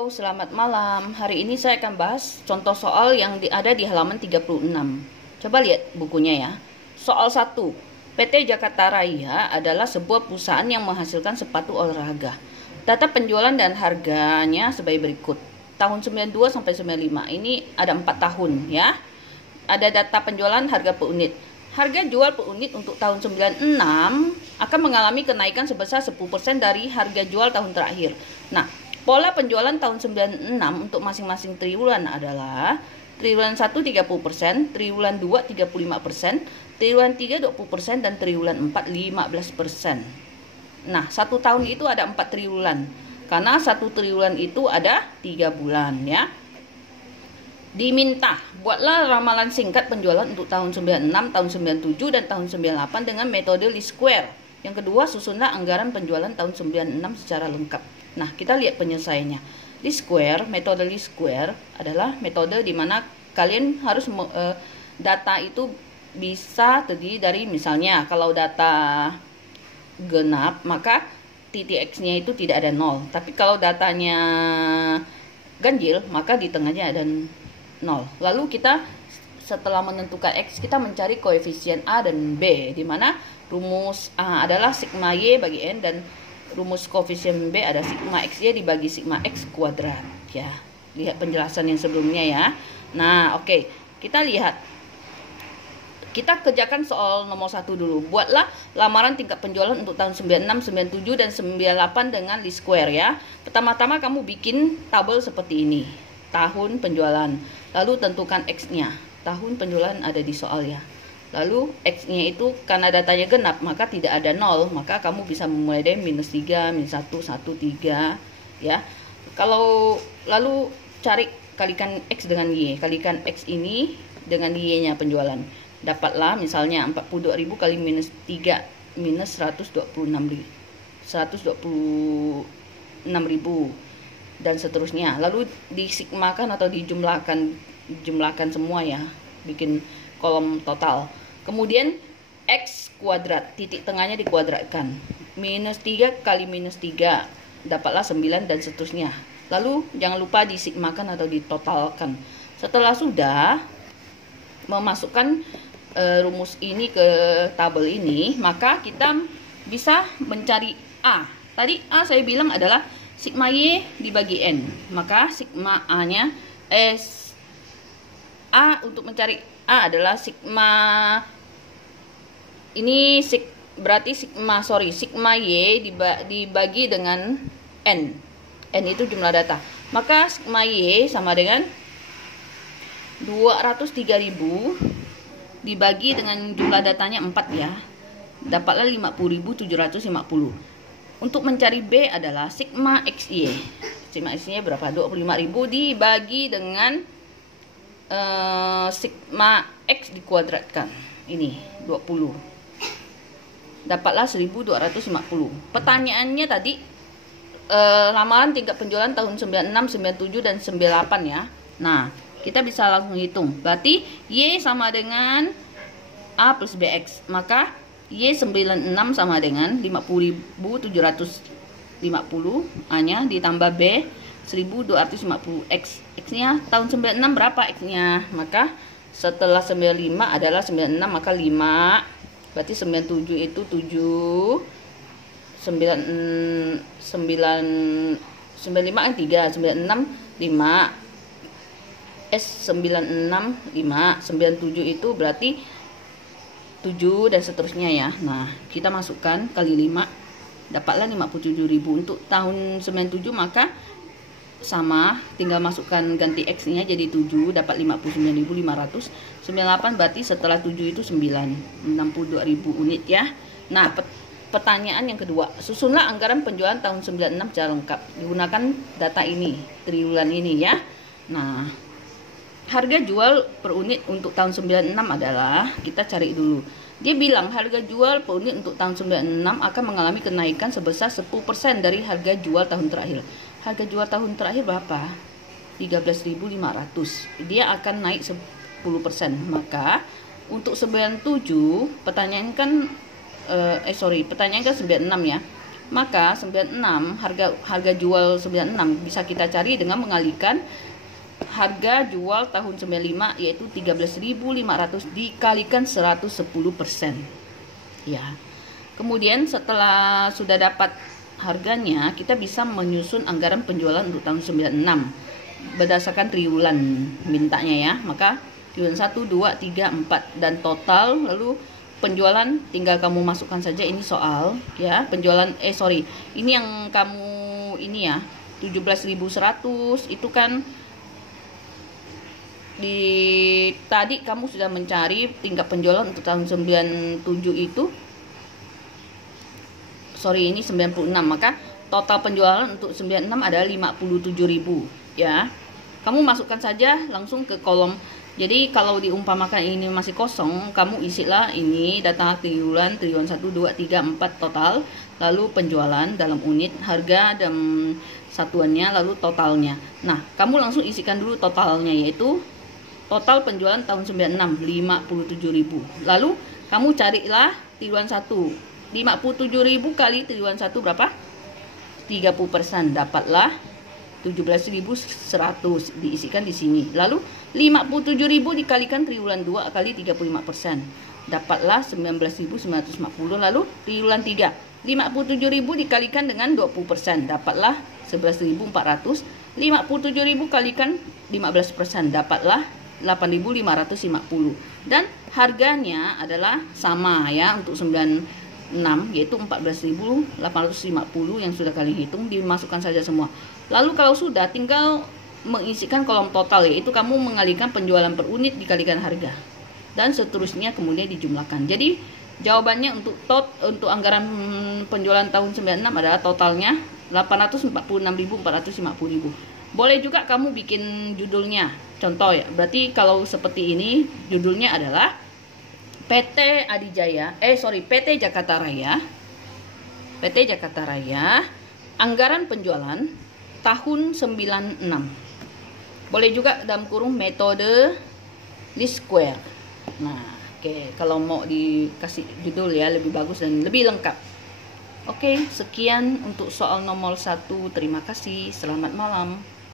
Halo, selamat malam. Hari ini saya akan bahas contoh soal yang ada di halaman 36. Coba lihat bukunya ya. Soal 1. PT Jakarta Raya adalah sebuah perusahaan yang menghasilkan sepatu olahraga. Data penjualan dan harganya sebagai berikut. Tahun 92 sampai 95. Ini ada 4 tahun ya. Ada data penjualan harga per unit. Harga jual per unit untuk tahun 96 akan mengalami kenaikan sebesar 10% dari harga jual tahun terakhir. Nah, pola penjualan tahun 96 untuk masing-masing triwulan adalah triwulan 1 30%, triwulan 2 35%, triwulan 3 20% dan triwulan 4 15%. Nah, satu tahun itu ada 4 triwulan. Karena satu triwulan itu ada 3 bulan ya. Diminta, buatlah ramalan singkat penjualan untuk tahun 96, tahun 97 dan tahun 98 dengan metode least square. Yang kedua, susunlah anggaran penjualan tahun 96 secara lengkap. Nah, kita lihat penyelesaiannya. Least square, metode least square adalah metode di mana kalian harus data itu bisa terdiri dari, misalnya kalau data genap maka titik X-nya itu tidak ada 0. Tapi kalau datanya ganjil maka di tengahnya ada 0. Lalu kita setelah menentukan X, kita mencari koefisien A dan B, di mana rumus A adalah sigma Y bagi N dan rumus koefisien B ada sigma XY dibagi sigma X kuadrat ya. Lihat penjelasan yang sebelumnya ya. Nah, oke. Kita lihat. Kita kerjakan soal nomor 1 dulu. Buatlah lamaran tingkat penjualan untuk tahun 96, 97 dan 98 dengan least square ya. Pertama-tama kamu bikin tabel seperti ini. Tahun penjualan. Lalu tentukan X-nya. Tahun penjualan ada di soal ya. Lalu X-nya itu karena datanya genap maka tidak ada 0, maka kamu bisa memulai dari minus 3, minus 1, 1, 3 ya. Kalau lalu cari kalikan X dengan Y, kalikan X ini dengan Y-nya penjualan. Dapatlah misalnya 42.000 kali minus 3 minus 126.000 dan seterusnya. Lalu disigmakan atau dijumlahkan semua ya, bikin kolom total. Kemudian X kuadrat, titik tengahnya dikuadratkan. Minus 3 kali minus 3, dapatlah 9 dan seterusnya. Lalu jangan lupa disigmakan atau ditotalkan. Setelah sudah memasukkan rumus ini ke tabel ini, maka kita bisa mencari A. Tadi A saya bilang adalah sigma Y dibagi N. Maka sigma A-nya A untuk mencari A adalah sigma ini berarti sigma Y dibagi dengan N. N itu jumlah data. Maka sigma Y sama dengan 203.000 dibagi dengan jumlah datanya 4 ya. Dapatlah 50.750. Untuk mencari B adalah sigma XY. Sigma XY berapa? 25.000 dibagi dengan sigma X dikuadratkan. Ini 20. Dapatlah 1.250. Pertanyaannya tadi lamaran tingkat penjualan tahun 96, 97 dan 98 ya. Nah, kita bisa langsung hitung. Berarti Y sama dengan A plus BX. Maka Y 96 sama dengan 50.750 A-nya ditambah B 1.250 X. X-nya tahun 96 berapa X-nya? Maka setelah 95 adalah 96 maka 5. Berarti 97 itu 7. 95 kan 3, 96 5. S96 5, 97 itu berarti 7 dan seterusnya ya. Nah, kita masukkan kali 5 dapatlah 57.000. Untuk tahun 97 maka sama, tinggal masukkan ganti X-nya jadi 7, dapat 59.500. 98 berarti setelah 7 itu 9, 62.000 unit ya. Nah, pertanyaan yang kedua, susunlah anggaran penjualan tahun 96 secara lengkap. Digunakan data ini, triwulan ini ya. Nah, harga jual per unit untuk tahun 96 adalah, kita cari dulu. Dia bilang harga jual per unit untuk tahun 96 akan mengalami kenaikan sebesar 10% dari harga jual tahun terakhir. Harga jual tahun terakhir berapa? 13.500. Dia akan naik 10%. Maka untuk 97, pertanyaan kan 96 ya. Maka 96 harga jual 96 bisa kita cari dengan mengalihkan harga jual tahun 95 yaitu 13.500 dikalikan 110%. Ya. Kemudian setelah sudah dapat harganya, kita bisa menyusun anggaran penjualan untuk tahun 96 berdasarkan triwulan mintanya ya. Maka triwulan 1, 2, 3, 4 dan total, lalu penjualan tinggal kamu masukkan saja ini soal ya. Ini yang kamu ini ya 17.100 itu kan tadi kamu sudah mencari tingkat penjualan untuk tahun 97 itu ini 96, maka total penjualan untuk 96 adalah 57.000 ya. Kamu masukkan saja langsung ke kolom. Jadi kalau diumpamakan ini masih kosong, kamu isilah ini data triwulan 1, 2, 3, 4 total, lalu penjualan dalam unit, harga dan satuannya, lalu totalnya. Nah, kamu langsung isikan dulu totalnya, yaitu total penjualan tahun 96 57.000. Lalu kamu carilah triwulan 1. 57.000 kali triwulan 1 berapa? 30%, dapatlah 17.100 diisikan di sini. Lalu 57.000 dikalikan triwulan 2 kali 35%, dapatlah 19.950. Lalu triwulan 3 57.000 dikalikan dengan 20%, dapatlah 11.400. 57.000 kalikan 15%, dapatlah 8.550. Dan harganya adalah sama ya untuk 96 yaitu 14.850 yang sudah kalian hitung, dimasukkan saja semua. Lalu kalau sudah, tinggal mengisikan kolom total, yaitu kamu mengalihkan penjualan per unit dikalikan harga dan seterusnya kemudian dijumlahkan. Jadi jawabannya untuk anggaran penjualan tahun 96 adalah totalnya 846.450.000. Boleh juga kamu bikin judulnya, contoh ya. Berarti kalau seperti ini judulnya adalah PT Jakarta Raya anggaran penjualan tahun 96. Boleh juga dalam kurung metode least square. Nah, oke, kalau mau dikasih judul ya lebih bagus dan lebih lengkap. Oke, sekian untuk soal nomor 1. Terima kasih. Selamat malam.